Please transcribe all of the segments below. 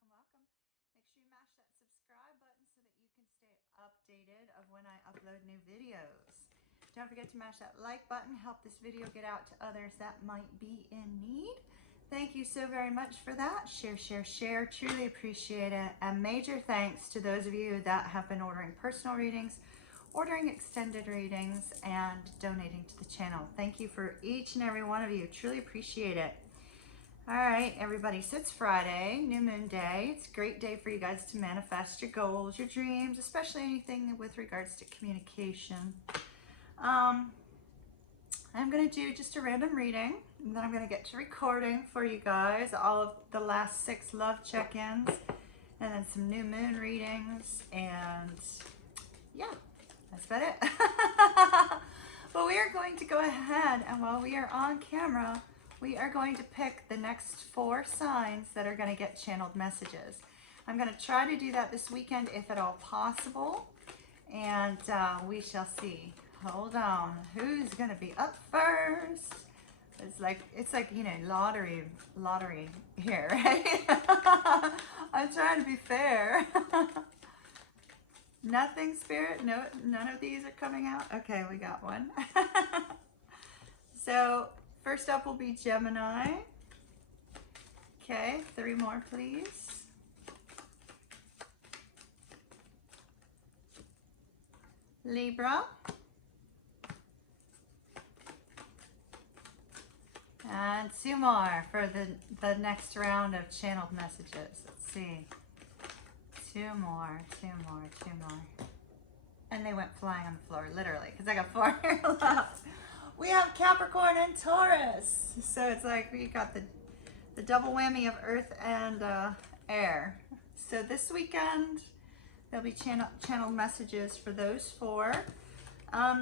welcome, welcome. Make sure you mash that subscribe button so that you can stay updated of when I upload new videos. Don't forget to mash that like button, help this video get out to others that might be in need. Thank you so very much for that. Share, share, share. Truly appreciate it. And major thanks to those of you that have been ordering personal readings, ordering extended readings, and donating to the channel. Thank you for each and every one of you. Truly appreciate it. All right, everybody, so it's Friday, new moon day. It's a great day for you guys to manifest your goals, your dreams, especially anything with regards to communication. I'm going to do just a random reading, and then I'm going to get to recording for you guys all of the last 6 love check-ins, and then some new moon readings, and yeah, that's about it. But we are going to go ahead, and while we are on camera, we are going to pick the next 4 signs that are going to get channeled messages. I'm going to try to do that this weekend if at all possible, and we shall see. Hold on, who's going to be up first? It's like you know, lottery here, right? I'm trying to be fair. Nothing, Spirit? No, none of these are coming out? Okay, we got one. So first up will be Gemini. Okay, 3 more, please. Libra. And 2 more for the next round of channeled messages. Let's see. 2 more. And they went flying on the floor, literally, because I got 4 here left. We have Capricorn and Taurus. So it's like we got the double whammy of earth and air. So this weekend, there'll be channeled messages for those 4.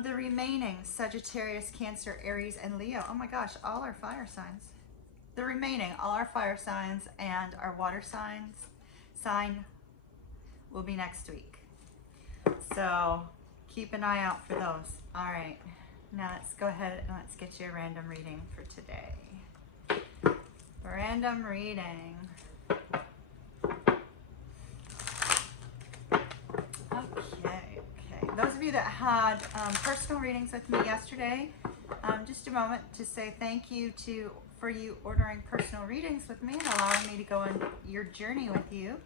The remaining, Sagittarius, Cancer, Aries, and Leo. Oh my gosh, all our fire signs. The remaining, all our fire signs and our water sign will be next week. So keep an eye out for those. All right, now let's go ahead and let's get you a random reading for today. Random reading. Okay. Those of you that had personal readings with me yesterday, just a moment to say thank you for you ordering personal readings with me and allowing me to go on your journey with you.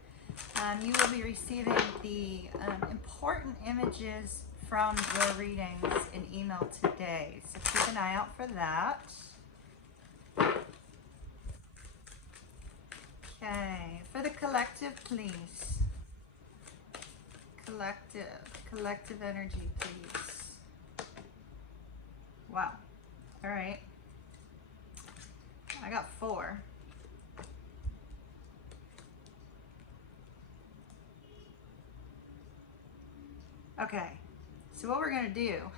You will be receiving the important images from your readings in email today, so keep an eye out for that. Okay, for the collective, please. Collective energy, please. Wow. All right. I got 4. Okay. So what we're going to do.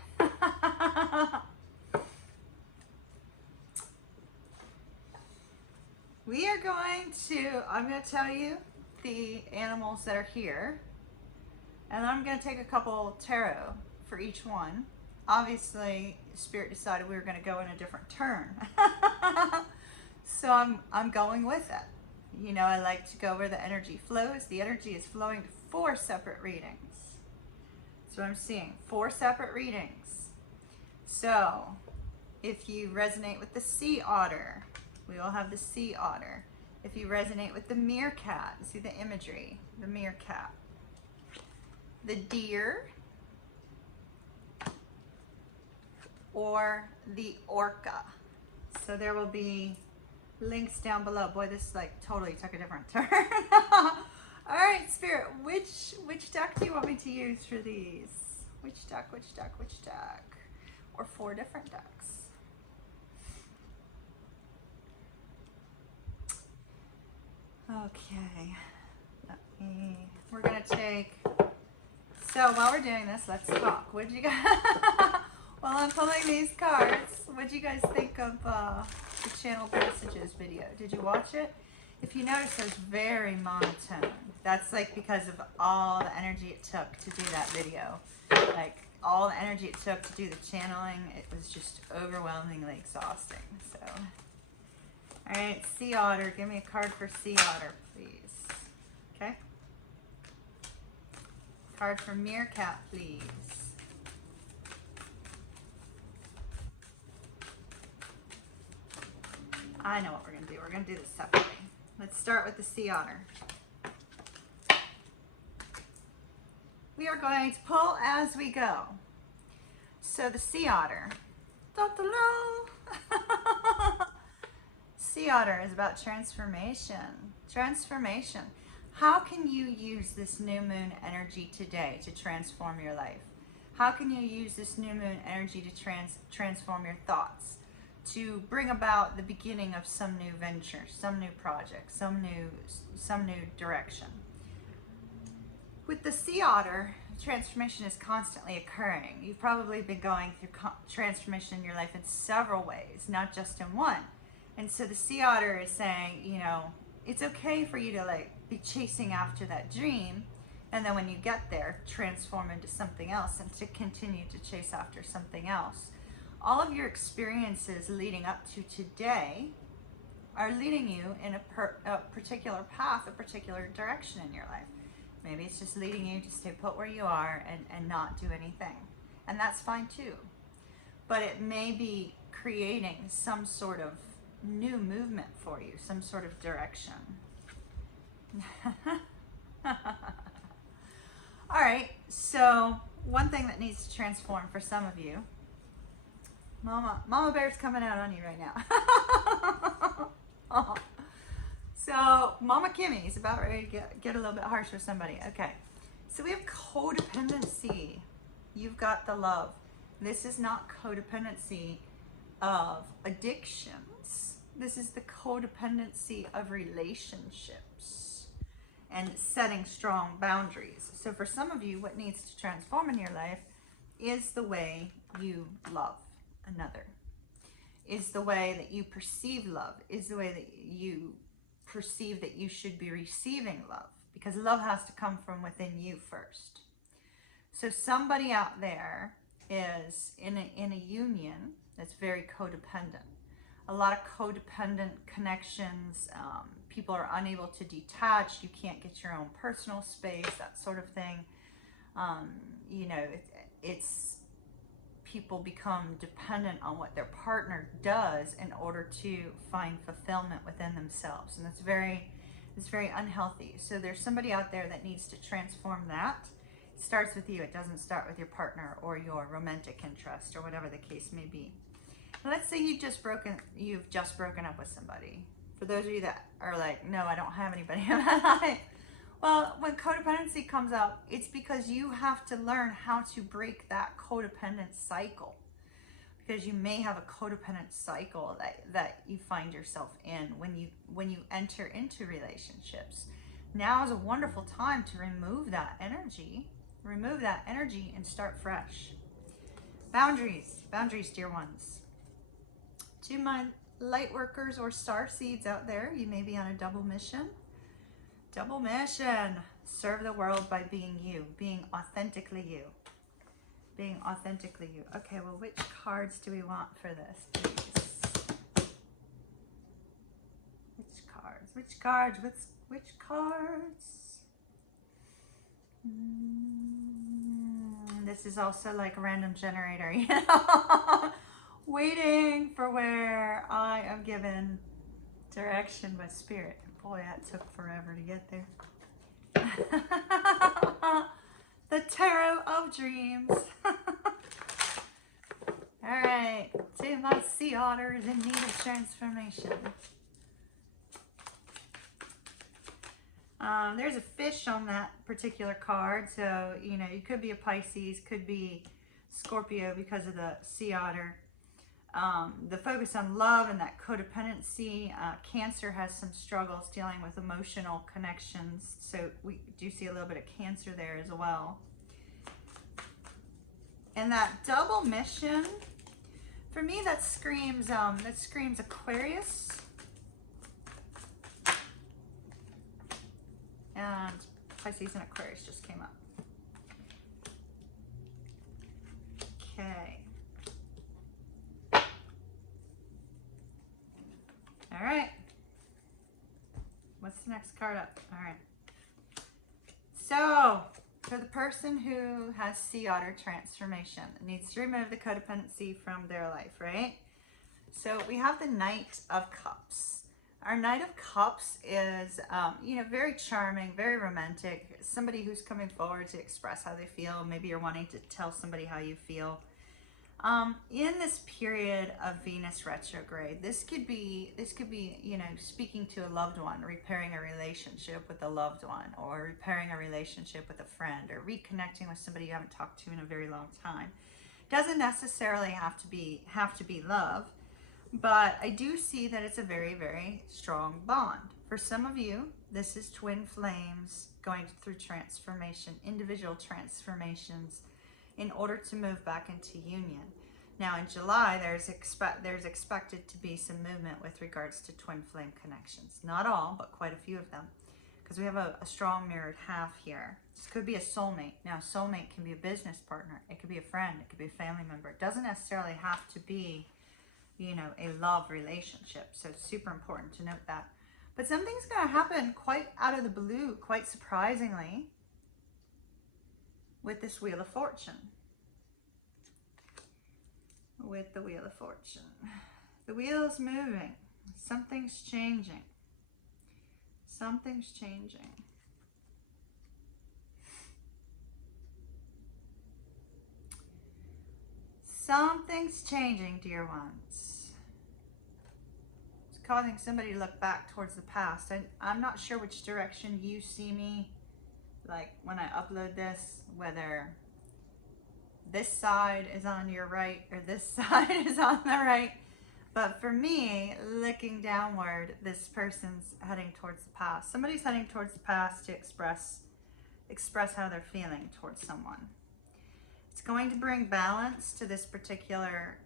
We are going to, I'm going to tell you the animals that are here. And I'm going to take a couple tarot for each one. Obviously, Spirit decided we were going to go in a different turn. So I'm going with it. You know, I like to go where the energy flows. The energy is flowing to 4 separate readings. So I'm seeing 4 separate readings. So if you resonate with the sea otter, we will have the sea otter. If you resonate with the meerkat, see the imagery, the meerkat. The deer, or the orca. So there will be links down below. Boy, this like totally took a different turn. All right, Spirit, which deck do you want me to use for these? Which deck? Or 4 different decks? Okay, we're gonna take. So while we're doing this, let's talk. What'd you guys, while I'm pulling these cards, what'd you guys think of the channeled messages video? Did you watch it? If you notice, it's very monotone. That's like because of all the energy it took to do that video. Like all the energy it took to do the channeling, it was just overwhelmingly exhausting. So, all right, Sea Otter, give me a card for Sea Otter, please. Card for Meerkat, please. I know what we're going to do. We're going to do this separately. Let's start with the Sea Otter. We are going to pull as we go. So the Sea Otter. Sea Otter is about transformation. Transformation. How can you use this new moon energy today to transform your life? How can you use this new moon energy to transform your thoughts? To bring about the beginning of some new venture, some new project, some new direction. With the Sea Otter, transformation is constantly occurring. You've probably been going through transformation in your life in several ways, not just in one. And so the Sea Otter is saying, you know, it's okay for you to like be chasing after that dream, and then when you get there, transform into something else and to continue to chase after something else. All of your experiences leading up to today are leading you in a particular path, a particular direction in your life. Maybe it's just leading you to stay put where you are and not do anything. And that's fine too. But it may be creating some sort of new movement for you, some sort of direction. All right, so one thing that needs to transform for some of you, Mama Bear's coming out on you right now. Oh. So Mama Kimmy's about ready to get a little bit harsh with somebody. Okay, so we have codependency. You've got the love. This is not codependency of addictions. This is the codependency of relationships and setting strong boundaries. So for some of you, what needs to transform in your life is the way you love another, is the way that you perceive love, is the way that you perceive that you should be receiving love, because love has to come from within you first. So somebody out there is in a union that's very codependent. A lot of codependent connections. People are unable to detach. You can't get your own personal space, that sort of thing. You know, it's people become dependent on what their partner does in order to find fulfillment within themselves, and it's very unhealthy. So there's somebody out there that needs to transform that. It starts with you. It doesn't start with your partner or your romantic interest or whatever the case may be. Now, let's say you've just broken up with somebody. For those of you that are like, no, I don't have anybody in my life. Well, when codependency comes up, it's because you have to learn how to break that codependent cycle. Because you may have a codependent cycle that you find yourself in when you enter into relationships. Now is a wonderful time to remove that energy and start fresh. Boundaries, dear ones. To my light workers or star seeds out there, you may be on a double mission. Double mission. Serve the world by being you, being authentically you. Being authentically you. Okay, well, which cards do we want for this, please? Which cards? This is also like a random generator, you know? Waiting for where I am given direction by spirit. Boy, that took forever to get there. The Tarot of Dreams. All right, to my Sea Otters in need of transformation. There's a fish on that particular card, so you know, you could be a Pisces, could be Scorpio because of the Sea Otter. The focus on love and that codependency. Cancer has some struggles dealing with emotional connections, so we do see a little bit of Cancer there as well. And that double mission, for me, that screams Aquarius and Pisces and Aquarius just came up. Okay. All right. What's the next card up? All right. So, For the person who has sea otter transformation, needs to remove the codependency from their life, right? So we have the Knight of Cups. Our Knight of Cups is, you know, very charming, very romantic. Somebody who's coming forward to express how they feel. Maybe you're wanting to tell somebody how you feel. In this period of Venus retrograde, this could be, you know, speaking to a loved one, repairing a relationship with a loved one, or repairing a relationship with a friend, or reconnecting with somebody you haven't talked to in a very long time. Doesn't necessarily have to be love, but I do see that it's a very, very strong bond. For some of you, this is twin flames going through transformation, individual transformations, in order to move back into union. Now in July, there's expected to be some movement with regards to twin flame connections. Not all, but quite a few of them, because we have a strong mirrored half here. This could be a soulmate. Now, soulmate can be a business partner. It could be a friend. It could be a family member. It doesn't necessarily have to be, you know, a love relationship. So it's super important to note that. But something's going to happen quite out of the blue, quite surprisingly, with this Wheel of Fortune. With the Wheel of Fortune. The wheel is moving. Something's changing. Something's changing. Something's changing, dear ones. It's causing somebody to look back towards the past. And I'm not sure which direction you see me, like when I upload this, whether this side is on your right or this side is on the right. But for me, looking downward, this person's heading towards the past. Somebody's heading towards the past to express how they're feeling towards someone. It's going to bring balance to this particular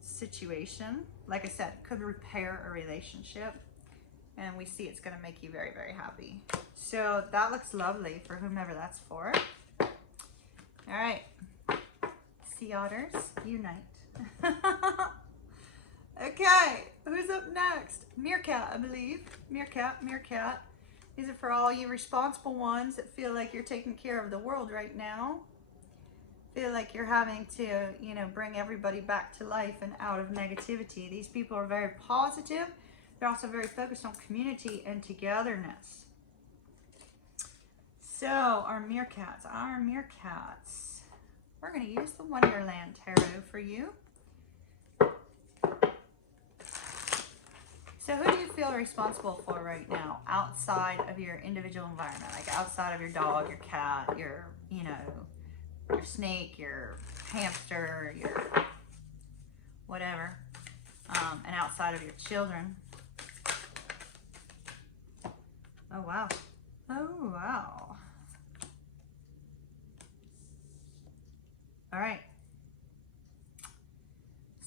situation. Like I said, it could repair a relationship. And we see it's going to make you very, very happy. So that looks lovely for whomever that's for. All right. Sea otters, unite. Okay, who's up next? Meerkat, I believe. Meerkat. These are for all you responsible ones that feel like you're taking care of the world right now. Feel like you're having to, you know, bring everybody back to life and out of negativity. These people are very positive. They're also very focused on community and togetherness. So our meerkats. We're going to use the Wonderland Tarot for you. So who do you feel responsible for right now outside of your individual environment? Like outside of your dog, your cat, your, you know, your snake, your hamster, your whatever. And outside of your children. Oh, wow. Oh, wow. All right.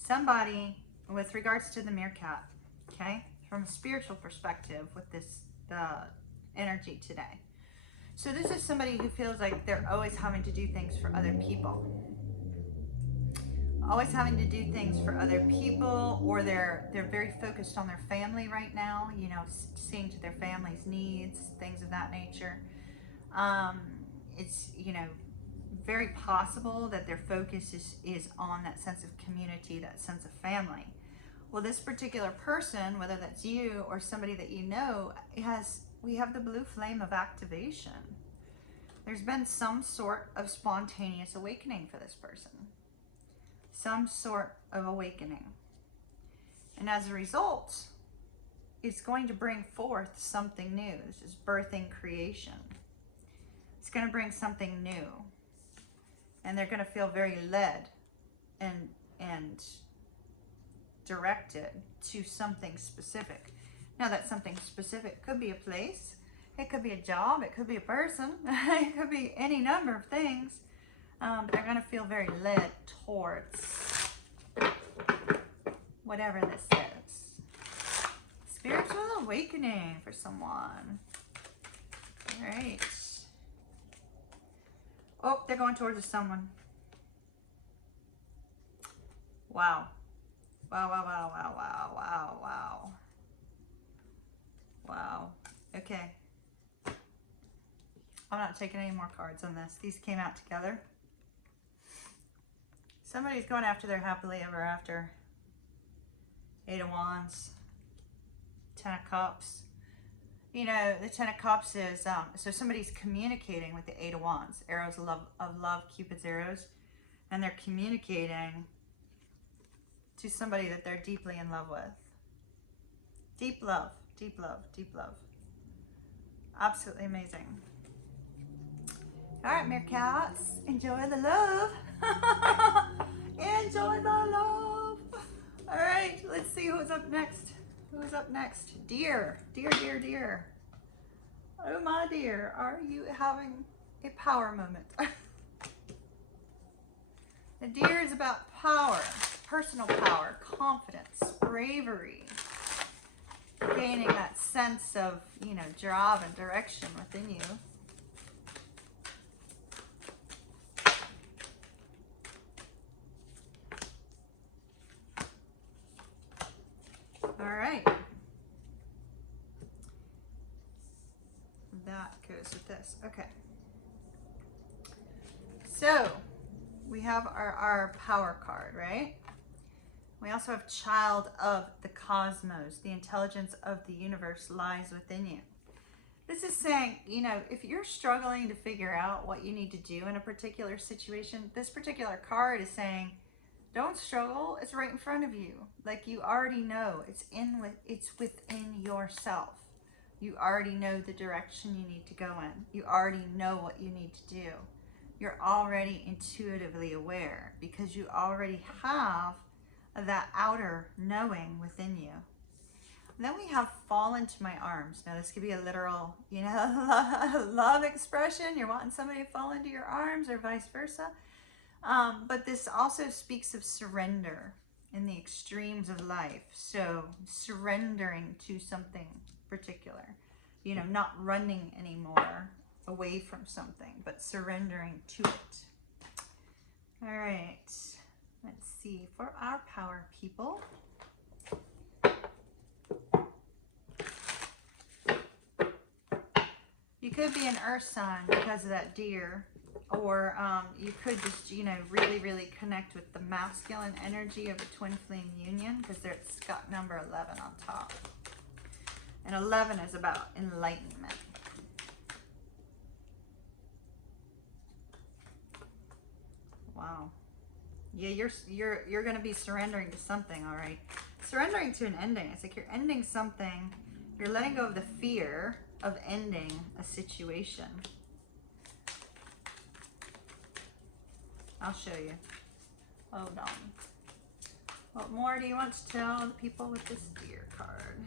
Somebody, with regards to the meerkat, okay, from a spiritual perspective with the energy today. So this is somebody who feels like they're always having to do things for other people. Always having to do things for other people, or they're very focused on their family right now, you know, seeing to their family's needs, things of that nature. It's, you know, very possible that their focus is on that sense of community, that sense of family. Well, this particular person, whether that's you or somebody that you know, we have the blue flame of activation. There's been some sort of spontaneous awakening for this person. Some sort of awakening. And as a result, it's going to bring forth something new. This is birthing creation. It's going to bring something new. And they're going to feel very led and directed to something specific. Now that something specific could be a place, it could be a job, it could be a person, it could be any number of things. They're going to feel very led towards whatever this is. Spiritual awakening for someone. All right. Oh, they're going towards someone. Wow. Wow, wow, wow, wow, wow, wow, wow. Wow. Okay. I'm not taking any more cards on this. These came out together. Somebody's going after their happily ever after. 8 of Wands, 10 of Cups. You know, the 10 of Cups is, so somebody's communicating with the 8 of Wands. Arrows of love, Cupid's arrows. And they're communicating to somebody that they're deeply in love with. Deep love, deep love, deep love. Absolutely amazing. All right, Meerkats, enjoy the love. Enjoy the love. All right, let's see who's up next. Who's up next? Deer, deer, deer, deer. Oh my dear, are you having a power moment? The deer is about power, personal power, confidence, bravery, gaining that sense of, you know, job and direction within you. All right. That goes with this. Okay. So we have our power card, right? We also have child of the cosmos. The intelligence of the universe lies within you. This is saying, you know, if you're struggling to figure out what you need to do in a particular situation, this particular card is saying, don't struggle. It's right in front of you. Like, you already know. It's within yourself. You already know the direction you need to go in. You already know what you need to do. You're already intuitively aware because you already have that outer knowing within you. And then we have fall into my arms. Now this could be a literal, you know, love expression. You're wanting somebody to fall into your arms or vice versa. But this also speaks of surrender in the extremes of life. So surrendering to something particular, you know, not running anymore away from something, but surrendering to it. All right, let's see for our power people. You could be an earth sign because of that deer, or you could just, you know, really, really connect with the masculine energy of a twin flame union, because it's got number 11 on top. And 11 is about enlightenment. Wow. Yeah, you're going to be surrendering to something, all right? Surrendering to an ending. It's like you're ending something. You're letting go of the fear of ending a situation. I'll show you. Hold on. What more do you want to tell the people with this deer card?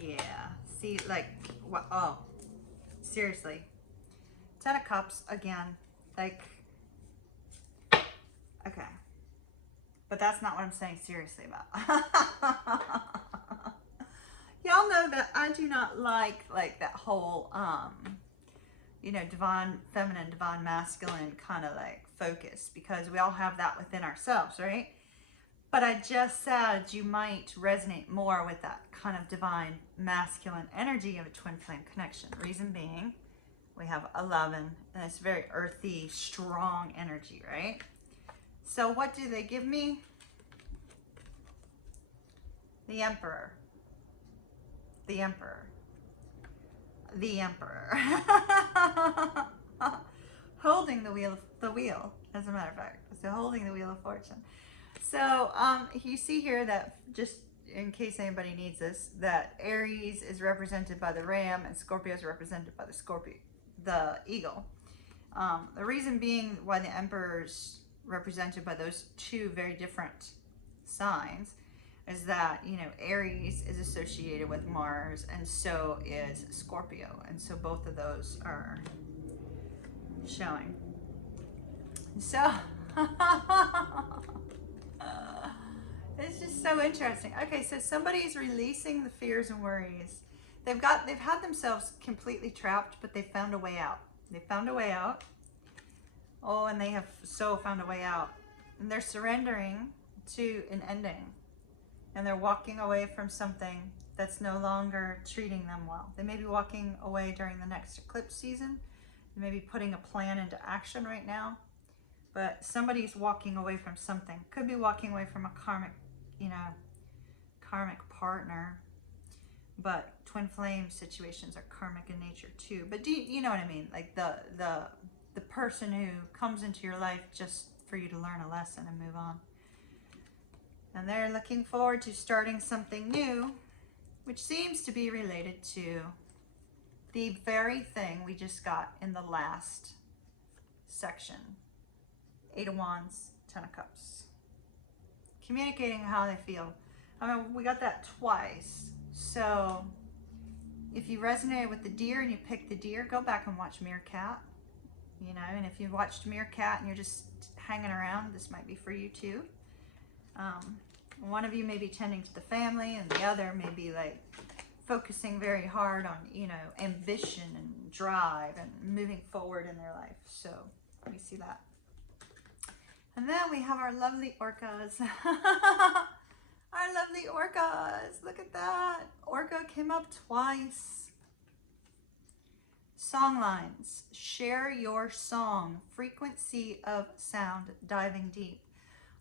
Yeah. See, like, what? Oh, seriously. 10 of Cups again. Like, okay. But that's not what I'm saying seriously about. Y'all know that I do not like that whole, you know, divine feminine, divine masculine kind of like focus, because we all have that within ourselves, right? But I just said you might resonate more with that kind of divine masculine energy of a twin flame connection. Reason being, we have 11, and it's very earthy, strong energy, right? So what do they give me? The Emperor. The Emperor. The Emperor. Holding the wheel, as a matter of fact. So holding the wheel of fortune. So you see here that, just in case anybody needs this, that Aries is represented by the ram and Scorpio is represented by the eagle. The reason being why the Emperor is represented by those two very different signs is that, you know, Aries is associated with Mars, and so is Scorpio, and so both of those are showing. So it's just so interesting. Okay, so somebody's releasing the fears and worries. They've had themselves completely trapped, but they found a way out. They found a way out. Oh, and they have so found a way out. And they're surrendering to an ending. and they're walking away from something that's no longer treating them well. They may be walking away during the next eclipse season. They may be putting a plan into action right now, but somebody's walking away from something. Could be walking away from a karmic, karmic partner, but twin flame situations are karmic in nature too. But do you know what I mean? Like the person who comes into your life just for you to learn a lesson and move on. And they're looking forward to starting something new, which seems to be related to the very thing we just got in the last section. 8 of Wands, 10 of Cups. Communicating how they feel. I mean, we got that twice. So if you resonate with the deer and you pick the deer, go back and watch Meerkat. And if you watched Meerkat and you're just hanging around, this might be for you too. One of you may be tending to the family, and the other may be like focusing very hard on, ambition and drive and moving forward in their life. So we see that. And then we have our lovely orcas. Our lovely orcas. Look at that. Orca came up twice. Song lines. Share your song. Frequency of sound. Diving deep.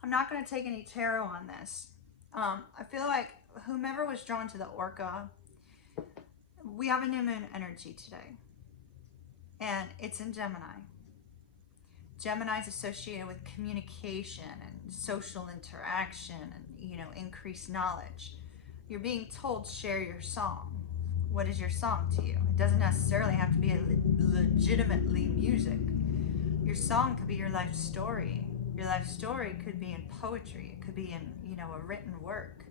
I'm not going to take any tarot on this. I feel like whomever was drawn to the orca, we have a new moon energy today. And it's in Gemini. Gemini is associated with communication and social interaction and, increased knowledge. You're being told, share your song. What is your song to you? It doesn't necessarily have to be legitimately music. Your song could be your life story. Your life story could be in poetry. It could be in, a written work.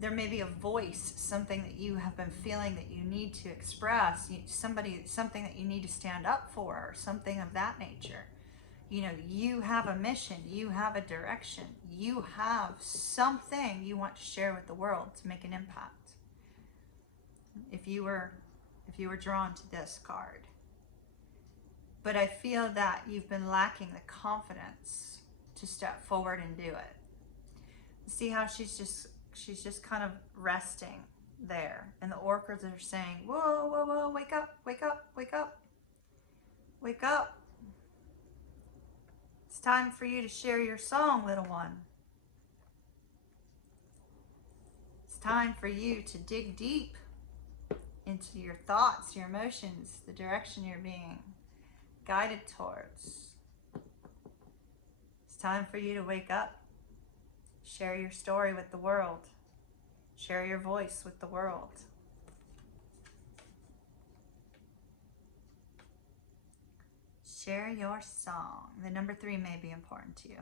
There may be a voice, something that you have been feeling that you need to express, something that you need to stand up for, or something of that nature. You have a mission, you have a direction, you have something you want to share with the world to make an impact. If you were drawn to this card. But I feel that you've been lacking the confidence to step forward and do it. See how she's just kind of resting there. And the orcas are saying, whoa, whoa, whoa, wake up, wake up, wake up, wake up. It's time for you to share your song, little one. It's time for you to dig deep into your thoughts, your emotions, the direction you're being guided towards. It's time for you to wake up. Share your story with the world. Share your voice with the world. Share your song. The number 3 may be important to you.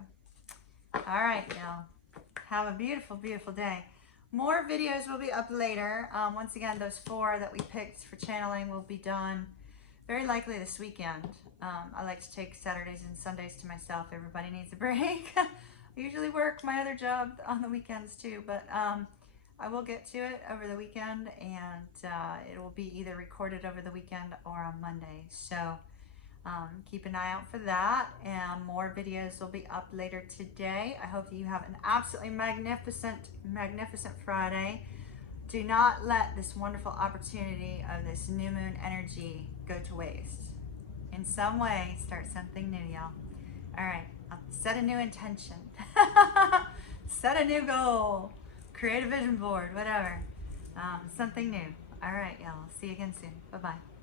All right, y'all. Have a beautiful, beautiful day. More videos will be up later. Once again, those 4 that we picked for channeling will be done very likely this weekend. I like to take Saturdays and Sundays to myself. Everybody needs a break. I usually work my other job on the weekends too, but I will get to it over the weekend, and it will be either recorded over the weekend or on Monday. So keep an eye out for that, and more videos will be up later today. I hope you have an absolutely magnificent, magnificent Friday. Do not let this wonderful opportunity of this new moon energy go to waste. In some way, start something new, y'all. All right, set a new intention. Set a new goal. Create a vision board, whatever. Something new. All right, y'all. See you again soon. Bye-bye.